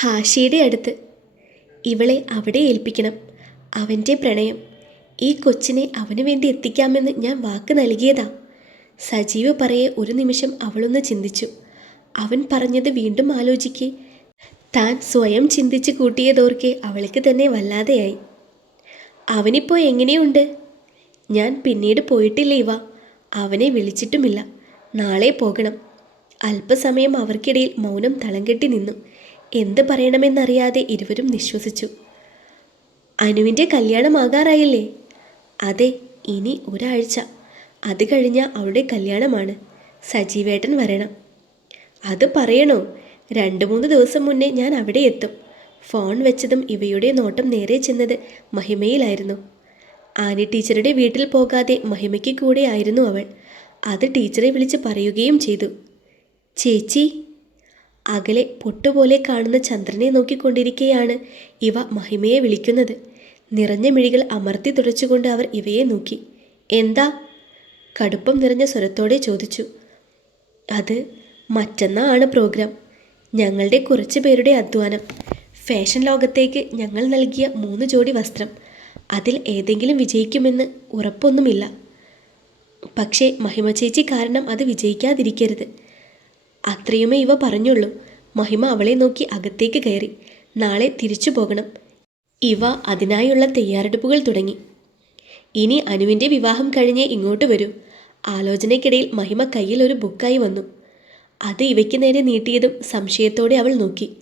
ഹാഷിയുടെ അടുത്ത്. ഇവളെ അവിടെ ഏൽപ്പിക്കണം. അവന്റെ പ്രണയം. ഈ കൊച്ചിനെ അവന് വേണ്ടി എത്തിക്കാമെന്ന് ഞാൻ വാക്ക് നൽകിയതാ. സജീവ് പറയെ ഒരു നിമിഷം അവളൊന്ന് ചിന്തിച്ചു. അവൻ പറഞ്ഞത് വീണ്ടും ആലോചിക്കെ. താൻ സ്വയം ചിന്തിച്ച് കൂട്ടിയതോർക്കെ അവൾക്ക് തന്നെ വല്ലാതെയായി. അവനിപ്പോൾ എങ്ങനെയുണ്ട്? ഞാൻ പിന്നീട് പോയിട്ടില്ല ഇവ. അവനെ വിളിച്ചിട്ടുമില്ല. നാളെ പോകണം. അല്പസമയം അവർക്കിടയിൽ മൗനം തളം കെട്ടി നിന്നു. എന്ത് പറയണമെന്നറിയാതെ ഇരുവരും നിശ്വസിച്ചു. അനുവിന്റെ കല്യാണമാകാറായില്ലേ അതെ ഇനി ഒരാഴ്ച. അത് കഴിഞ്ഞാൽ അവളുടെ കല്യാണമാണ്. സജീവേട്ടൻ വരണം. അത് പറയണോ? രണ്ട് മൂന്ന് ദിവസം മുന്നേ ഞാൻ അവിടെ എത്തും. ഫോൺ വെച്ചതും ഇവയുടെ നോട്ടം നേരെ ചെന്നത് മഹിമയിലായിരുന്നു. ആനി ടീച്ചറുടെ വീട്ടിൽ പോകാതെ മഹിമയ്ക്ക് കൂടെ ആയിരുന്നു അവൾ. അത് ടീച്ചറെ വിളിച്ച് പറയുകയും ചെയ്തു. ചേച്ചി അകലെ പൊട്ടുപോലെ കാണുന്ന ചന്ദ്രനെ നോക്കിക്കൊണ്ടിരിക്കെയാണ് ഇവ മഹിമയെ വിളിക്കുന്നത്. നിറഞ്ഞ മിഴികൾ അമർത്തി തുടച്ചുകൊണ്ട് അവർ ഇവയെ നോക്കി. എന്താ? കടുപ്പം നിറഞ്ഞ സ്വരത്തോടെ ചോദിച്ചു. അത് മറ്റന്നാ ആണ് പ്രോഗ്രാം. ഞങ്ങളുടെ കുറച്ച് പേരുടെ അധ്വാനം. ഫാഷൻ ലോകത്തേക്ക് ഞങ്ങൾ നൽകിയ മൂന്ന് ജോഡി വസ്ത്രം. അതിൽ ഏതെങ്കിലും വിജയിക്കുമെന്ന് ഉറപ്പൊന്നുമില്ല. പക്ഷേ മഹിമ ചേച്ചി കാരണം അത് വിജയിക്കാതിരിക്കരുത്. അത്രയുമേ ഇവ പറഞ്ഞുള്ളൂ. മഹിമ അവളെ നോക്കി അകത്തേക്ക് കയറി. നാളെ തിരിച്ചു പോകണം. ഇവ അതിനായുള്ള തയ്യാറെടുപ്പുകൾ തുടങ്ങി. ഇനി അനുവിന്റെ വിവാഹം കഴിഞ്ഞേ ഇങ്ങോട്ട് വരൂ. ആലോചനയ്ക്കിടയിൽ മഹിമ കയ്യിൽ ഒരു ബുക്കായി വന്നു. അത് ഇവയ്ക്ക് നേരെ നീട്ടിയതും സംശയത്തോടെ അവൾ നോക്കി.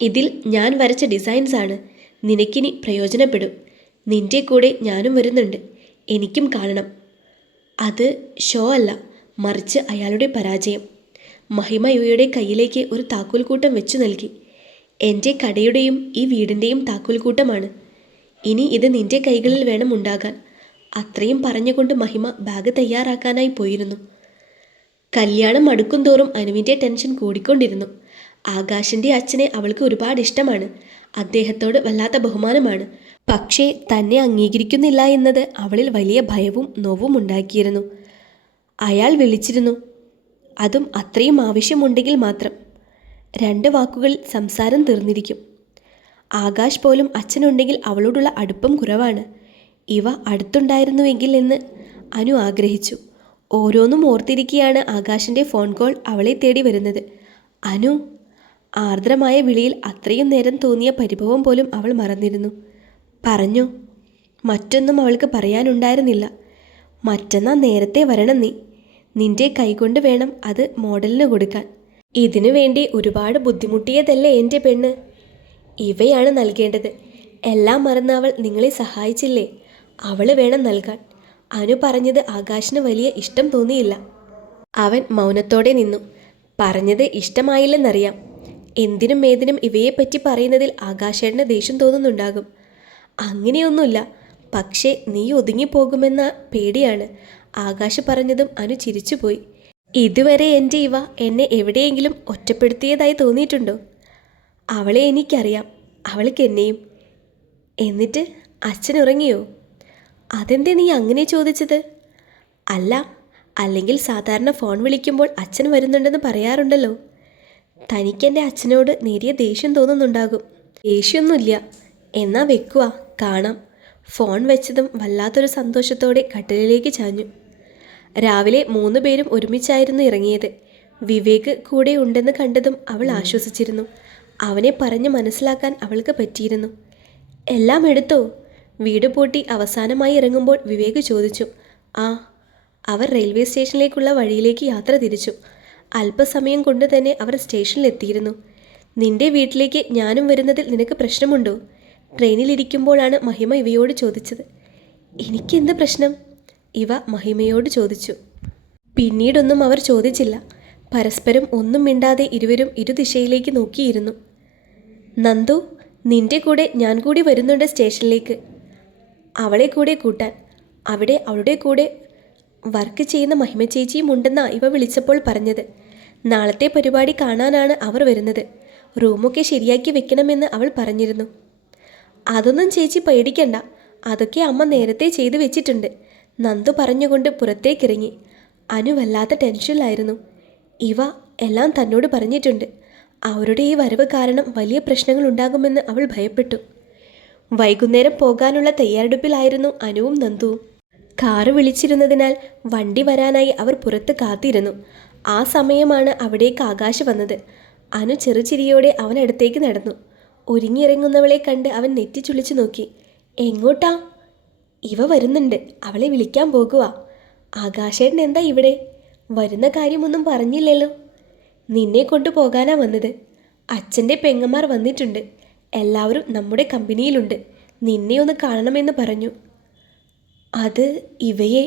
ഇതിൽ ഞാൻ വരച്ച ഡിസൈൻസ് ആണ്. നിനക്കിനി പ്രയോജനപ്പെടും. നിന്റെ കൂടെ ഞാനും വരുന്നുണ്ട്. എനിക്കും കാണണം. അത് ഷോ അല്ല മറിച്ച് അയാളുടെ പരാജയം. മഹിമ ഇവയുടെ കയ്യിലേക്ക് ഒരു താക്കോൽക്കൂട്ടം വെച്ചു നൽകി. എന്റെ കടയുടെയും ഈ വീടിന്റെയും താക്കോൽക്കൂട്ടമാണ്. ഇനി ഇത് നിന്റെ കൈകളിൽ വേണം ഉണ്ടാകാൻ. അത്രയും പറഞ്ഞുകൊണ്ട് മഹിമ ബാഗ് തയ്യാറാക്കാനായി പോയിരുന്നു. കല്യാണം അടുക്കും തോറും അനുവിന്റെ ടെൻഷൻ കൂടിക്കൊണ്ടിരുന്നു. ആകാശിന്റെ അച്ഛനെ അവൾക്ക് ഒരുപാട് ഇഷ്ടമാണ്. അദ്ദേഹത്തോട് വല്ലാത്ത ബഹുമാനമാണ്. പക്ഷേ തന്നെ അംഗീകരിക്കുന്നില്ല എന്നത് അവളിൽ വലിയ ഭയവും നോവും ഉണ്ടാക്കിയിരുന്നു. അയാൾ വിളിച്ചിരുന്നു അതും അത്രയും ആവശ്യമുണ്ടെങ്കിൽ മാത്രം. രണ്ട് വാക്കുകൾ സംസാരം തീർന്നിരിക്കും. ആകാശ് പോലും അച്ഛനുണ്ടെങ്കിൽ അവളോടുള്ള അടുപ്പം കുറവാണ്. ഇവ അടുത്തുണ്ടായിരുന്നുവെങ്കിൽ എന്ന് അനു ആഗ്രഹിച്ചു. ഓരോന്നും ഓർത്തിരിക്കുകയാണ് ആകാശിന്റെ ഫോൺ കോൾ അവളെ തേടി വരുന്നത്. അനു ആർദ്രമായ വിളിയിൽ അത്രയും നേരം തോന്നിയ പരിഭവം പോലും അവൾ മറന്നിരുന്നു. പറഞ്ഞു മറ്റൊന്നും അവൾക്ക് പറയാനുണ്ടായിരുന്നില്ല. മറ്റന്നാ നേരത്തെ വരണം നീ. നിന്റെ കൈകൊണ്ട് വേണം അത് മോഡലിന് കൊടുക്കാൻ. ഇതിനു വേണ്ടി ഒരുപാട് ബുദ്ധിമുട്ടിയതല്ലേ എന്റെ പെണ്ണ്? ഇവയാണ് നൽകേണ്ടത്. എല്ലാം മറന്ന് അവൾ നിങ്ങളെ സഹായിച്ചില്ലേ? അവൾ വേണം നൽകാൻ. അനു പറഞ്ഞത് ആകാശിന് വലിയ ഇഷ്ടം തോന്നിയില്ല. അവൻ മൗനത്തോടെ നിന്നു. പറഞ്ഞത് ഇഷ്ടമായില്ലെന്നറിയാം. എന്തിനും ഏതിനും ഇവയെപ്പറ്റി പറയുന്നതിൽ ആകാശേട്ടന് ദേഷ്യം തോന്നുന്നുണ്ടാകും. അങ്ങനെയൊന്നുമില്ല. പക്ഷേ നീ ഒതുങ്ങിപ്പോകുമെന്ന പേടിയാണ്. ആകാശ് പറഞ്ഞതും അനു ചിരിച്ചുപോയി. ഇതുവരെ എന്റെ ഇവ എന്നെ എവിടെയെങ്കിലും ഒറ്റപ്പെടുത്തിയതായി തോന്നിയിട്ടുണ്ടോ? അവളെ എനിക്കറിയാം. അവൾക്ക് എന്നെയും. എന്നിട്ട് അച്ഛൻ ഉറങ്ങിയോ? അതെന്തേ നീ അങ്ങനെ ചോദിച്ചത്? അല്ല അല്ലെങ്കിൽ സാധാരണ ഫോൺ വിളിക്കുമ്പോൾ അച്ഛൻ വരുന്നുണ്ടെന്ന് പറയാറുണ്ടല്ലോ. തനിക്കെന്റെ അച്ഛനോട് നേരിയ ദേഷ്യം തോന്നുന്നുണ്ടാകും. ദേഷ്യമൊന്നുമില്ല എന്നാ വെക്കുക കാണാം. ഫോൺ വെച്ചതും വല്ലാത്തൊരു സന്തോഷത്തോടെ കട്ടിലിലേക്ക് ചാഞ്ഞു. രാവിലെ മൂന്ന് പേരും ഒരുമിച്ചായിരുന്നു ഇറങ്ങിയത്. വിവേക് കൂടെ ഉണ്ടെന്ന് കണ്ടതും അവൾ ആശ്വസിച്ചിരുന്നു. അവനെ പറഞ്ഞ് മനസ്സിലാക്കാൻ അവൾക്ക് പറ്റിയിരുന്നു. എല്ലാം എടുത്തോ? വീട് പൂട്ടി അവസാനമായി ഇറങ്ങുമ്പോൾ വിവേക് ചോദിച്ചു. ആ. അവർ റെയിൽവേ സ്റ്റേഷനിലേക്കുള്ള വഴിയിലേക്ക് യാത്ര തിരിച്ചു. അല്പസമയം കൊണ്ട് തന്നെ അവർ സ്റ്റേഷനിലെത്തിയിരുന്നു. നിന്റെ വീട്ടിലേക്ക് ഞാനും വരുന്നതിൽ നിനക്ക് പ്രശ്നമുണ്ടോ? ട്രെയിനിലിരിക്കുമ്പോഴാണ് മഹിമ ഇവയോട് ചോദിച്ചത്. എനിക്കെന്ത് പ്രശ്നം? ഇവ മഹിമയോട് ചോദിച്ചു. പിന്നീടൊന്നും അവർ ചോദിച്ചില്ല. പരസ്പരം ഒന്നും മിണ്ടാതെ ഇരുവരും ഇരുദിശയിലേക്ക് നോക്കിയിരുന്നു. നന്ദു നിന്റെ കൂടെ ഞാൻ കൂടി വരുന്നുണ്ട് സ്റ്റേഷനിലേക്ക്. അവളെ കൂടെ കൂട്ടാൻ. അവിടെ അവളുടെ കൂടെ വർക്ക് ചെയ്യുന്ന മഹിമ ചേച്ചിയും ഉണ്ടെന്നാണ് ഇവ വിളിച്ചപ്പോൾ പറഞ്ഞത്. നാളത്തെ പരിപാടി കാണാനാണ് അവർ വരുന്നത്. റൂമൊക്കെ ശരിയാക്കി വെക്കണമെന്ന് അവൾ പറഞ്ഞിരുന്നു. അതൊന്നും ചേച്ചി പേടിക്കണ്ട. അതൊക്കെ അമ്മ നേരത്തെ ചെയ്തു വെച്ചിട്ടുണ്ട്. നന്ദു പറഞ്ഞുകൊണ്ട് പുറത്തേക്കിറങ്ങി. അനു വല്ലാത്ത ടെൻഷനിലായിരുന്നു. ഇവ എല്ലാം തന്നോട് പറഞ്ഞിട്ടുണ്ട്. അവരുടെ ഈ വരവ് കാരണം വലിയ പ്രശ്നങ്ങൾ ഉണ്ടാകുമെന്ന് അവൾ ഭയപ്പെട്ടു. വൈകുന്നേരം പോകാനുള്ള തയ്യാറെടുപ്പിലായിരുന്നു അനുവും നന്ദുവും. കാറ് വിളിച്ചിരുന്നതിനാൽ വണ്ടി വരാനായി അവർ പുറത്ത് കാത്തിരുന്നു. ആ സമയമാണ് അവിടേക്ക് ആകാശ് വന്നത്. അനു ചെറുചിരിയോടെ അവനടുത്തേക്ക് നടന്നു. ഒരുങ്ങിയിറങ്ങുന്നവളെ കണ്ട് അവൻ നെറ്റിച്ചുളിച്ചു നോക്കി. എങ്ങോട്ടാ? ഇവ വരുന്നുണ്ട്. അവളെ വിളിക്കാൻ പോകുക ആകാശേട്ടൻ എന്താ ഇവിടെ? വരുന്ന കാര്യമൊന്നും പറഞ്ഞില്ലല്ലോ. നിന്നെ കൊണ്ടു പോകാനാ വന്നത്. അച്ഛന്റെ പെങ്ങന്മാർ വന്നിട്ടുണ്ട്. എല്ലാവരും നമ്മുടെ കമ്പനിയിലുണ്ട്. നിന്നെ ഒന്ന് കാണണമെന്ന് പറഞ്ഞു. അത് ഇവയെ.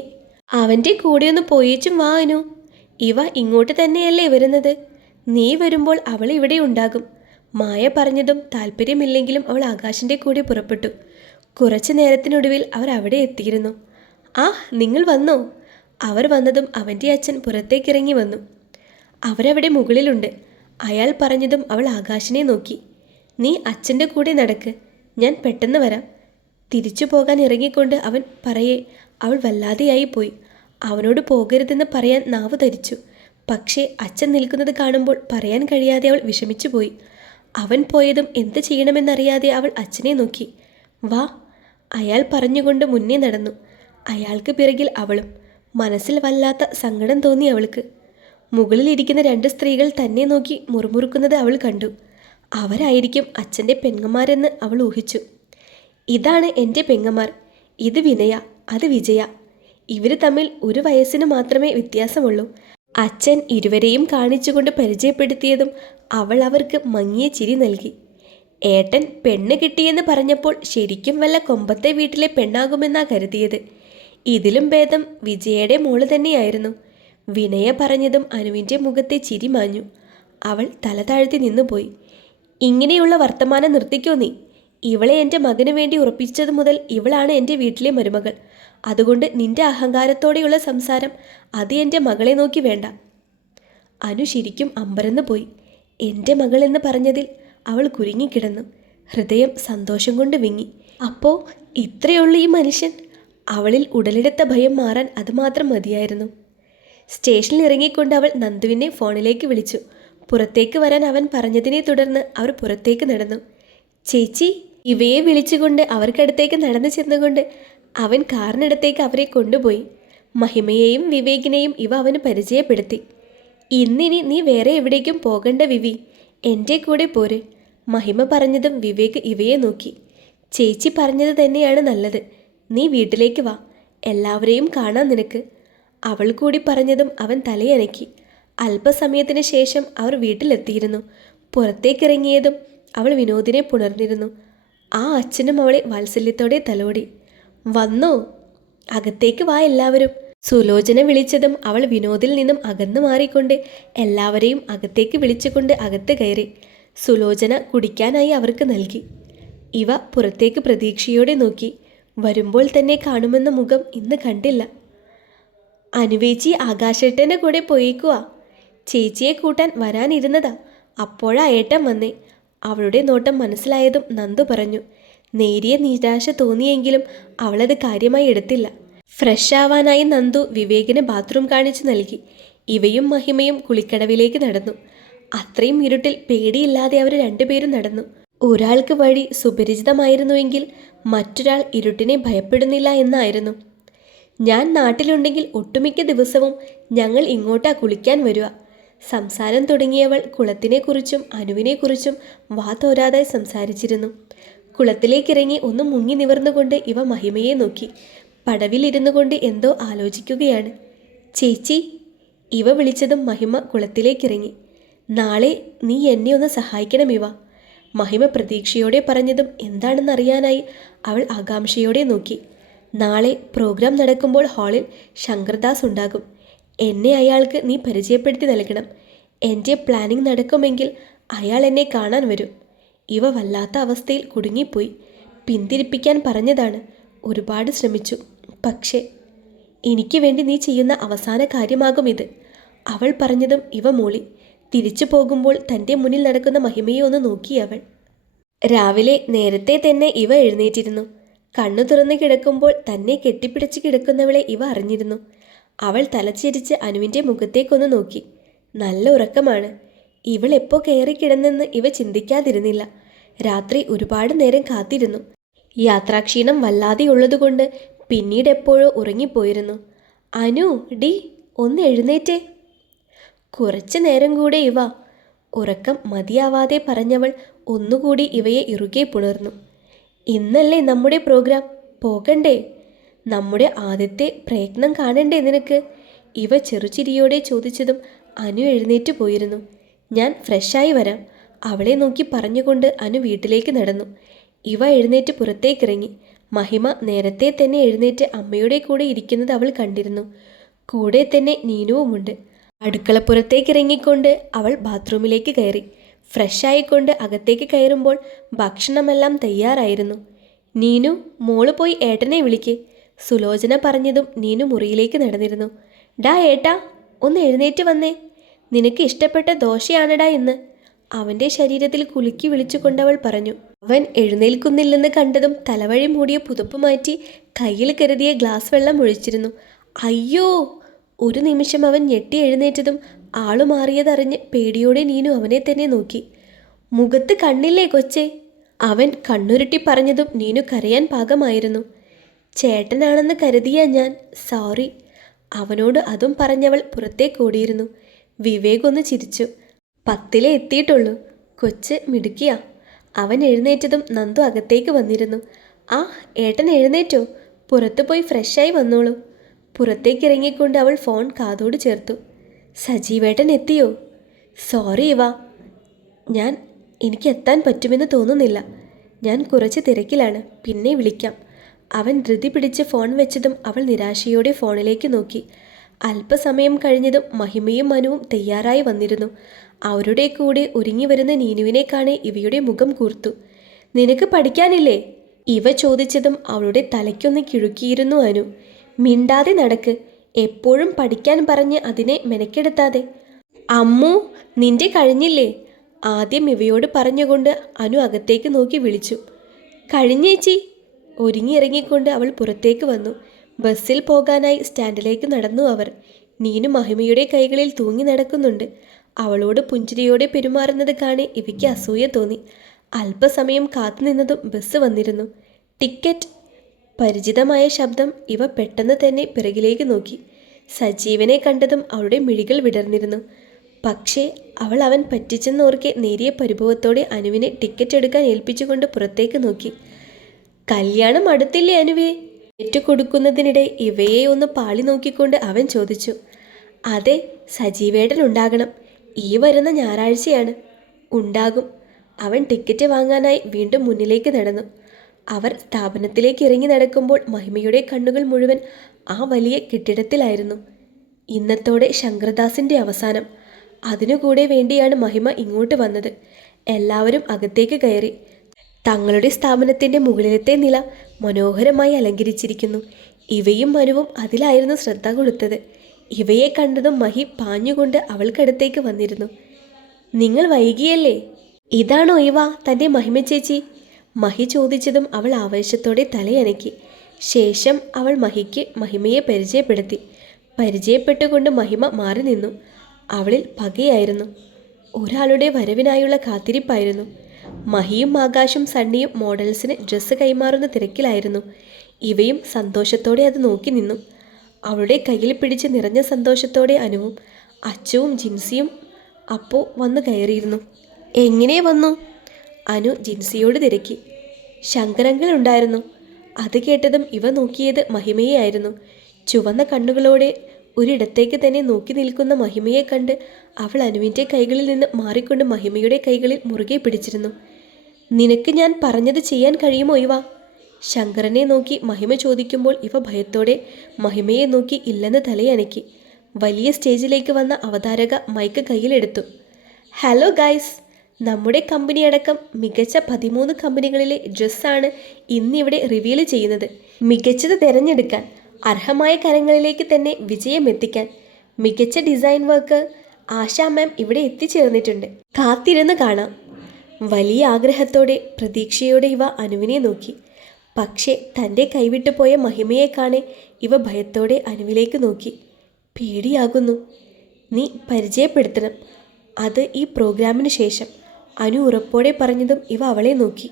അവന്റെ കൂടെ ഒന്ന് പോയേച്ചും വാനു ഇവ ഇങ്ങോട്ട് തന്നെയല്ലേ വരുന്നത്? നീ വരുമ്പോൾ അവൾ ഇവിടെ ഉണ്ടാകും. മായ പറഞ്ഞതും താല്പര്യമില്ലെങ്കിലും അവൾ ആകാശിന്റെ കൂടെ പുറപ്പെട്ടു. കുറച്ചു നേരത്തിനൊടുവിൽ അവർ അവിടെ എത്തിയിരുന്നു. ആ നിങ്ങൾ വന്നോ? അവർ വന്നതും അവന്റെ അച്ഛൻ പുറത്തേക്കിറങ്ങി വന്നു. അവരവിടെ മുകളിലുണ്ട്. അയാൾ പറഞ്ഞതും അവൾ ആകാശിനെ നോക്കി. നീ അച്ഛന്റെ കൂടെ നടക്ക്. ഞാൻ പെട്ടെന്ന് വരാം. തിരിച്ചു പോകാൻ ഇറങ്ങിക്കൊണ്ട് അവൻ പറയേ അവൾ വല്ലാതെയായി പോയി. അവനോട് പോകരുതെന്ന് പറയാൻ നാവ് ധരിച്ചു. പക്ഷേ അച്ഛൻ നിൽക്കുന്നത് കാണുമ്പോൾ പറയാൻ കഴിയാതെ അവൾ വിഷമിച്ചു പോയി. അവൻ പോയതും എന്ത് ചെയ്യണമെന്നറിയാതെ അവൾ അച്ഛനെ നോക്കി. വാ അയാൾ പറഞ്ഞുകൊണ്ട് മുന്നേ നടന്നു. അയാൾക്ക് പിറകിൽ അവളും മനസ്സിൽ വല്ലാത്ത സങ്കടം തോന്നി അവൾക്ക്. മുകളിലിരിക്കുന്ന രണ്ട് സ്ത്രീകൾ തന്നെ നോക്കി മുറുമുറുക്കുന്നത് അവൾ കണ്ടു. അവരായിരിക്കും അച്ഛന്റെ പെങ്ങന്മാരെന്ന് അവൾ ഊഹിച്ചു. ഇതാണ് എന്റെ പെങ്ങന്മാർ. ഇത് വിനയ അത് വിജയ. ഇവർ തമ്മിൽ ഒരു വയസ്സിന് മാത്രമേ വ്യത്യാസമുള്ളൂ. അച്ഛൻ ഇരുവരെയും കാണിച്ചുകൊണ്ട് പരിചയപ്പെടുത്തിയതും അവൾ അവർക്ക് മങ്ങിയ ചിരി നൽകി. ഏട്ടൻ പെണ്ണ് കിട്ടിയെന്ന് പറഞ്ഞപ്പോൾ ശരിക്കും വല്ല കൊമ്പത്തെ വീട്ടിലെ പെണ്ണാകുമെന്നാ കരുതിയത്. ഇതിലും ഭേദം വിജയയുടെ മോൾ തന്നെയായിരുന്നു. വിനയ പറഞ്ഞതും അനുവിന്റെ മുഖത്തെ ചിരി മാഞ്ഞു. അവൾ തല താഴ്ത്തി നിന്നുപോയി. ഇങ്ങനെയുള്ള വർത്തമാനം നിർത്തിക്കോ നീ. ഇവളെ എന്റെ മകന് വേണ്ടി ഉറപ്പിച്ചത് മുതൽ ഇവളാണ് എന്റെ വീട്ടിലെ മരുമകൾ. അതുകൊണ്ട് നിന്റെ അഹങ്കാരത്തോടെയുള്ള സംസാരം അത് എന്റെ മകളെ നോക്കി വേണ്ട അനു ശരിക്കും അമ്പരന്ന് പോയി എന്റെ മകളെന്ന് പറഞ്ഞതിൽ അവൾ കുരുങ്ങിക്കിടന്നു ഹൃദയം സന്തോഷം കൊണ്ട് വിങ്ങി. അപ്പോൾ ഇത്രയുള്ള ഈ മനുഷ്യൻ? അവളിൽ ഉടലെടുത്ത ഭയം മാറാൻ അതുമാത്രം മതിയായിരുന്നു. സ്റ്റേഷനിൽ ഇറങ്ങിക്കൊണ്ട് അവൾ നന്ദുവിനെ ഫോണിലേക്ക് വിളിച്ചു. പുറത്തേക്ക് വരാൻ അവൻ പറഞ്ഞതിനെ തുടർന്ന് അവർ പുറത്തേക്ക് നടന്നു. ചേച്ചി ഇവയെ വിളിച്ചുകൊണ്ട് അവർക്കടുത്തേക്ക് നടന്നു ചെന്നുകൊണ്ട് അവൻ കാറിനടുത്തേക്ക് അവരെ കൊണ്ടുപോയി. മഹിമയെയും വിവേകിനെയും ഇവ അവന് പരിചയപ്പെടുത്തി. ഇന്നിനി നീ വേറെ എവിടേക്കും പോകണ്ട വിവി. എന്റെ കൂടെ പോരെ. മഹിമ പറഞ്ഞതും വിവേക് ഇവയെ നോക്കി. ചേച്ചി പറഞ്ഞത് തന്നെയാണ് നല്ലത്. നീ വീട്ടിലേക്ക് വാ. എല്ലാവരെയും കാണാൻ നിനക്ക്. അവൾ കൂടി പറഞ്ഞതും അവൻ തലയനക്കി. അല്പസമയത്തിന് ശേഷം അവർ വീട്ടിലെത്തിയിരുന്നു. പുറത്തേക്കിറങ്ങിയതും അവൾ വിനോദിനെ പുണർന്നിരുന്നു. ആ അച്ഛനും അവളെ വാത്സല്യത്തോടെ തലോടി. വന്നോ? അകത്തേക്ക് വാ എല്ലാവരും. സുലോചന വിളിച്ചതും അവൾ വിനോദിൽ നിന്നും അകന്നു മാറിക്കൊണ്ട് എല്ലാവരെയും അകത്തേക്ക് വിളിച്ചുകൊണ്ട് അകത്ത് കയറി. സുലോചന കുടിക്കാനായി അവർക്ക് നൽകി. ഇവ പുറത്തേക്ക് പ്രതീക്ഷയോടെ നോക്കി വരുമ്പോൾ തന്നെ കാണുമെന്ന മുഖം ഇന്ന് കണ്ടില്ല. അനുവേച്ചി ആകാശേട്ടന്റെ കൂടെ പോയേക്കുവാ. ചേച്ചിയെ കൂട്ടാൻ വരാനിരുന്നതാ. അപ്പോഴാ ഏട്ടൻ വന്നേ. അവളുടെ നോട്ടം മനസ്സിലായതും നന്ദു പറഞ്ഞു. നേരിയ നിരാശ തോന്നിയെങ്കിലും അവളത് കാര്യമായി എടുത്തില്ല. ഫ്രഷ് ആവാനായി നന്ദു വിവേകിന് ബാത്റൂം കാണിച്ചു നൽകി. ഇവയും മഹിമയും കുളിക്കടവിലേക്ക് നടന്നു. അത്രയും ഇരുട്ടിൽ പേടിയില്ലാതെ അവർ രണ്ടുപേരും നടന്നു. ഒരാൾക്ക് വഴി സുപരിചിതമായിരുന്നുവെങ്കിൽ മറ്റൊരാൾ ഇരുട്ടിനെ ഭയപ്പെടുന്നില്ല എന്നായിരുന്നു. ഞാൻ നാട്ടിലുണ്ടെങ്കിൽ ഒട്ടുമിക്ക ദിവസവും ഞങ്ങൾ ഇങ്ങോട്ടാ കുളിക്കാൻ വരിക. സംസാരം തുടങ്ങിയവൾ കുളത്തിനെക്കുറിച്ചും അനുവിനെക്കുറിച്ചും വാതോരാതെ സംസാരിച്ചിരുന്നു. കുളത്തിലേക്കിറങ്ങി ഒന്ന് മുങ്ങി നിവർന്നുകൊണ്ട് ഇവ മഹിമയെ നോക്കി. പടവിലിരുന്നു കൊണ്ട് എന്തോ ആലോചിക്കുകയാണ്. ചേച്ചി ഇവ വിളിച്ചതും മഹിമ കുളത്തിലേക്കിറങ്ങി. നാളെ നീ എന്നെ ഒന്ന് സഹായിക്കണം ഇവ. മഹിമ പ്രതീക്ഷയോടെ പറഞ്ഞതും എന്താണെന്നറിയാനായി അവൾ ആകാംക്ഷയോടെ നോക്കി. നാളെ പ്രോഗ്രാം നടക്കുമ്പോൾ ഹാളിൽ ശങ്കർദാസ് ഉണ്ടാകും. എന്നെ അയാൾക്ക് നീ പരിചയപ്പെടുത്തി നൽകണം. എന്റെ പ്ലാനിംഗ് നടക്കുമെങ്കിൽ അയാൾ എന്നെ കാണാൻ വരും. ഇവ വല്ലാത്ത അവസ്ഥയിൽ കുടുങ്ങിപ്പോയി. പിന്തിരിപ്പിക്കാൻ പറഞ്ഞതാണ്. ഒരുപാട് ശ്രമിച്ചു. പക്ഷേ എനിക്ക് വേണ്ടി നീ ചെയ്യുന്ന അവസാന കാര്യമാകും ഇത്. അവൾ പറഞ്ഞതും ഇവ മൂളി. തിരിച്ചു പോകുമ്പോൾ തന്റെ മുന്നിൽ നടക്കുന്ന മഹിമയെ ഒന്ന് നോക്കി അവൾ. രാവിലെ നേരത്തെ തന്നെ ഇവ എഴുന്നേറ്റിരുന്നു. കണ്ണു തുറന്നു കിടക്കുമ്പോൾ തന്നെ കെട്ടിപ്പിടിച്ച് കിടക്കുന്നവളെ ഇവ അറിഞ്ഞിരുന്നു. അവൾ തലച്ചിരിച്ച് അനുവിന്റെ മുഖത്തേക്കൊന്ന് നോക്കി. നല്ല ഉറക്കമാണ്. ഇവൾ എപ്പോൾ കയറി കിടന്നെന്ന് ഇവ ചിന്തിക്കാതിരുന്നില്ല. രാത്രി ഒരുപാട് നേരം കാത്തിരുന്നു. യാത്രാക്ഷീണം വല്ലാതെയുള്ളതുകൊണ്ട് പിന്നീട് എപ്പോഴോ ഉറങ്ങിപ്പോയിരുന്നു. അനു ഡി ഒന്ന് എഴുന്നേറ്റേ. കുറച്ചു നേരം കൂടെ ഇവ. ഉറക്കം മതിയാവാതെ പറഞ്ഞവൾ ഒന്നുകൂടി ഇവയെ ഇറുകെ പുണർന്നു. ഇന്നല്ലേ നമ്മുടെ പ്രോഗ്രാം? പോകണ്ടേ? നമ്മുടെ ആദ്യത്തെ പ്രയത്നം കാണണ്ടേ നിനക്ക്? ഇവ ചെറുചിരിയോടെ ചോദിച്ചതും അനു എഴുന്നേറ്റ് പോയിരുന്നു. ഞാൻ ഫ്രഷായി വരാം. അവളെ നോക്കി പറഞ്ഞുകൊണ്ട് അനു വീട്ടിലേക്ക് നടന്നു. ഇവ എഴുന്നേറ്റ് പുറത്തേക്കിറങ്ങി. മഹിമ നേരത്തെ തന്നെ എഴുന്നേറ്റ് അമ്മയുടെ കൂടെ ഇരിക്കുന്നത് അവൾ കണ്ടിരുന്നു. കൂടെ തന്നെ നീനുവുമുണ്ട്. അടുക്കളപ്പുറത്തേക്ക് ഇറങ്ങിക്കൊണ്ട് അവൾ ബാത്റൂമിലേക്ക് കയറി. ഫ്രഷായിക്കൊണ്ട് അകത്തേക്ക് കയറുമ്പോൾ ഭക്ഷണമെല്ലാം തയ്യാറായിരുന്നു. നീനു മോൾ പോയി ഏട്ടനെ വിളിക്ക്. സുലോചന പറഞ്ഞതും നീനു മുറിയിലേക്ക് നടന്നിരുന്നു. ഡാ ഏട്ടാ ഒന്ന് എഴുന്നേറ്റ് വന്നേ. നിനക്ക് ഇഷ്ടപ്പെട്ട ദോശയാണടാ ഇന്ന്. അവന്റെ ശരീരത്തിൽ കുലുക്കി വിളിച്ചുകൊണ്ടവൾ പറഞ്ഞു. അവൻ എഴുന്നേൽക്കുന്നില്ലെന്ന് കണ്ടതും തലവഴി മൂടിയ പുതുപ്പ് മാറ്റി കയ്യിൽ കരുതിയ ഗ്ലാസ് വെള്ളം ഒഴിച്ചിരുന്നു. അയ്യോ ഒരു നിമിഷം അവൻ ഞെട്ടി എഴുന്നേറ്റതും ആളു മാറിയതറിഞ്ഞ് പേടിയോടെ നീനു അവനെ തന്നെ നോക്കി. മുഖത്ത് കണ്ണില്ലേ കൊച്ചേ? അവൻ കണ്ണുരുട്ടി പറഞ്ഞതും നീനു കരയാൻ പാകമായിരുന്നു. ചേട്ടനാണെന്ന് കരുതിയ ഞാൻ സോറി. അവനോട് അതും പറഞ്ഞവൾ പുറത്തേക്ക് ഓടിയിരുന്നു. വിവേക് ഒന്ന് ചിരിച്ചു. പത്തിലേ എത്തിയിട്ടുള്ളൂ. കൊച്ച് മിടുക്കിയ. അവൻ എഴുന്നേറ്റതും നന്ദു അകത്തേക്ക് വന്നിരുന്നു. ആ ഏട്ടൻ എഴുന്നേറ്റോ? പുറത്തുപോയി ഫ്രഷായി വന്നോളൂ. പുറത്തേക്ക് ഇറങ്ങിക്കൊണ്ട് അവൾ ഫോൺ കാതോട് ചേർത്തു. സജീവേട്ടൻ എത്തിയോ? സോറി ഇവ. ഞാൻ എനിക്ക് എത്താൻ പറ്റുമെന്ന് തോന്നുന്നില്ല. ഞാൻ കുറച്ച് തിരക്കിലാണ്. പിന്നെ വിളിക്കാം. അവൻ ധൃതി പിടിച്ച് ഫോൺ വെച്ചതും അവൾ നിരാശയോടെ ഫോണിലേക്ക് നോക്കി. അല്പസമയം കഴിഞ്ഞതും മഹിമയും മനുവും തയ്യാറായി വന്നിരുന്നു. അവരുടെ കൂടെ ഒരുങ്ങി വരുന്ന നീനുവിനെ കാണെ ഇവയുടെ മുഖം കൂർത്തു. നിനക്ക് പഠിക്കാനില്ലേ? ഇവ ചോദിച്ചതും അവളുടെ തലയ്ക്കൊന്ന് കിഴുക്കിയിരുന്നു അനു. മിണ്ടാതെ നടക്ക്. എപ്പോഴും പഠിക്കാൻ പറഞ്ഞ് അതിനെ മെനക്കെടുത്താതെ. അമ്മു നിന്റെ കഴിഞ്ഞില്ലേ? ആദ്യം ഇവയോട് പറഞ്ഞുകൊണ്ട് അനു അകത്തേക്ക് നോക്കി വിളിച്ചു. കഴിഞ്ഞേച്ചി ഒരുങ്ങിയിറങ്ങിക്കൊണ്ട് അവൾ പുറത്തേക്ക് വന്നു. ബസ്സിൽ പോകാനായി സ്റ്റാൻഡിലേക്ക് നടന്നു അവർ. നീനു മഹിമയുടെ കൈകളിൽ തൂങ്ങി നടക്കുന്നുണ്ട്. അവളോട് പുഞ്ചിരിയോടെ പെരുമാറുന്നത് കാണെ ഇവയ്ക്ക് അസൂയ തോന്നി. അല്പസമയം കാത്തുനിന്നതും ബസ് വന്നിരുന്നു. ടിക്കറ്റ് പരിചിതമായ ശബ്ദം ഇവ പെട്ടെന്ന് തന്നെ പിറകിലേക്ക് നോക്കി. സജീവനെ കണ്ടതും അവളുടെ മിഴികൾ വിടർന്നിരുന്നു. പക്ഷേ അവൾ അവൻ പറ്റിച്ചെന്നോർക്കെ നേരിയ പരിഭവത്തോടെ അനുവിനെ ടിക്കറ്റ് എടുക്കാൻ ഏൽപ്പിച്ചുകൊണ്ട് പുറത്തേക്ക് നോക്കി. കല്യാണം അടുത്തില്ലേ അനുവേ? ഏറ്റുകൊടുക്കുന്നതിനിടെ ഇവയെ ഒന്ന് പാളി നോക്കിക്കൊണ്ട് അവൻ ചോദിച്ചു. അതെ സജീവേട്ടൻ ഉണ്ടാകണം. ഈ വരുന്ന ഞായറാഴ്ചയാണ്. ഉണ്ടാകും. അവൻ ടിക്കറ്റ് വാങ്ങാനായി വീണ്ടും മുന്നിലേക്ക് നടന്നു. അവർ സ്ഥാപനത്തിലേക്ക് ഇറങ്ങി നടക്കുമ്പോൾ മഹിമയുടെ കണ്ണുകൾ മുഴുവൻ ആ വലിയ കെട്ടിടത്തിലായിരുന്നു. ഇന്നത്തോടെ ശങ്കരദാസിന്റെ അവസാനം. അതിനുകൂടെ വേണ്ടിയാണ് മഹിമ ഇങ്ങോട്ട് വന്നത്. എല്ലാവരും അകത്തേക്ക് കയറി. തങ്ങളുടെ സ്ഥാപനത്തിന്റെ മുകളിലത്തെ നില മനോഹരമായി അലങ്കരിച്ചിരിക്കുന്നു. ഇവയും മനുവും അതിലായിരുന്നു ശ്രദ്ധ കൊടുത്തത്. ഇവയെ കണ്ടതും മഹി പാഞ്ഞുകൊണ്ട് അവൾക്കടുത്തേക്ക് വന്നിരുന്നു. നിങ്ങൾ വൈകിയല്ലേ? ഇതാണോ ഇവ? തന്റെ മഹിമ ചേച്ചി മഹി ചോദിച്ചതും അവൾ ആവേശത്തോടെ തലയനക്കി. ശേഷം അവൾ മഹിക്ക് മഹിമയെ പരിചയപ്പെടുത്തി. പരിചയപ്പെട്ടുകൊണ്ട് മഹിമ മാറി നിന്നു. അവളിൽ പകയായിരുന്നു. ഒരാളുടെ വരവിനായുള്ള കാത്തിരിപ്പായിരുന്നു. മഹിയും ആകാശും സണ്ണിയും മോഡൽസിന് ഡ്രസ്സ് കൈമാറുന്ന തിരക്കിലായിരുന്നു. ഇവയും സന്തോഷത്തോടെ അത് നോക്കി നിന്നു. അവളുടെ കയ്യിൽ പിടിച്ച് നിറഞ്ഞ സന്തോഷത്തോടെ അനുവും അച്ചുവും ജിൻസിയും അപ്പോ വന്നു കയറിയിരുന്നു. എങ്ങനെ വന്നു? അനു ജിൻസിയോട് തിരക്കി. ശങ്കരങ്ങൾ ഉണ്ടായിരുന്നു അത് കേട്ടതും ഇവ നോക്കിയത് മഹിമയെയായിരുന്നു. ചുവന്ന കണ്ണുകളോടെ ഒരിടത്തേക്ക് തന്നെ നോക്കി നിൽക്കുന്ന മഹിമയെ കണ്ട് അവൾ അനുവിന്റെ കൈകളിൽ നിന്ന് മാറിക്കൊണ്ട് മഹിമയുടെ കൈകളിൽ മുറുകെ പിടിച്ചിരുന്നു. നിനക്ക് ഞാൻ പറഞ്ഞത് ചെയ്യാൻ കഴിയുമോ ഇവ? ശങ്കരനെ നോക്കി മഹിമ ചോദിക്കുമ്പോൾ ഇവ ഭയത്തോടെ മഹിമയെ നോക്കി ഇല്ലെന്ന് തലയനക്കി. വലിയ സ്റ്റേജിലേക്ക് വന്ന അവതാരക മൈക്ക് കയ്യിലെടുത്തു. ഹലോ ഗൈസ് നമ്മുടെ കമ്പനി അടക്കം മികച്ച പതിമൂന്ന് കമ്പനികളിലെ ഡ്രസ്സാണ് ഇന്നിവിടെ റിവീൽ ചെയ്യുന്നത്. മികച്ചത് തിരഞ്ഞെടുക്കാൻ അർഹമായ കരങ്ങളിലേക്ക് തന്നെ വിജയം എത്തിക്കാൻ മികച്ച ഡിസൈൻ വർക്ക് ആശാ മാം ഇവിടെ എത്തിച്ചേർന്നിട്ടുണ്ട്. കാത്തിരുന്ന് കാണാം. വലിയ ആഗ്രഹത്തോടെ പ്രതീക്ഷയോടെ ഇവ അനുവിനെ നോക്കി. പക്ഷേ തന്റെ കൈവിട്ടു പോയ മഹിമയെ കാണെ ഇവ ഭയത്തോടെ അനുവിലേക്ക് നോക്കി. പേടിയാകുന്നു. നീ പരിചയപ്പെടുത്തണം. അത് ഈ പ്രോഗ്രാമിന് ശേഷം. അനു ഉറപ്പോടെ പറഞ്ഞതും ഇവ അവളെ നോക്കി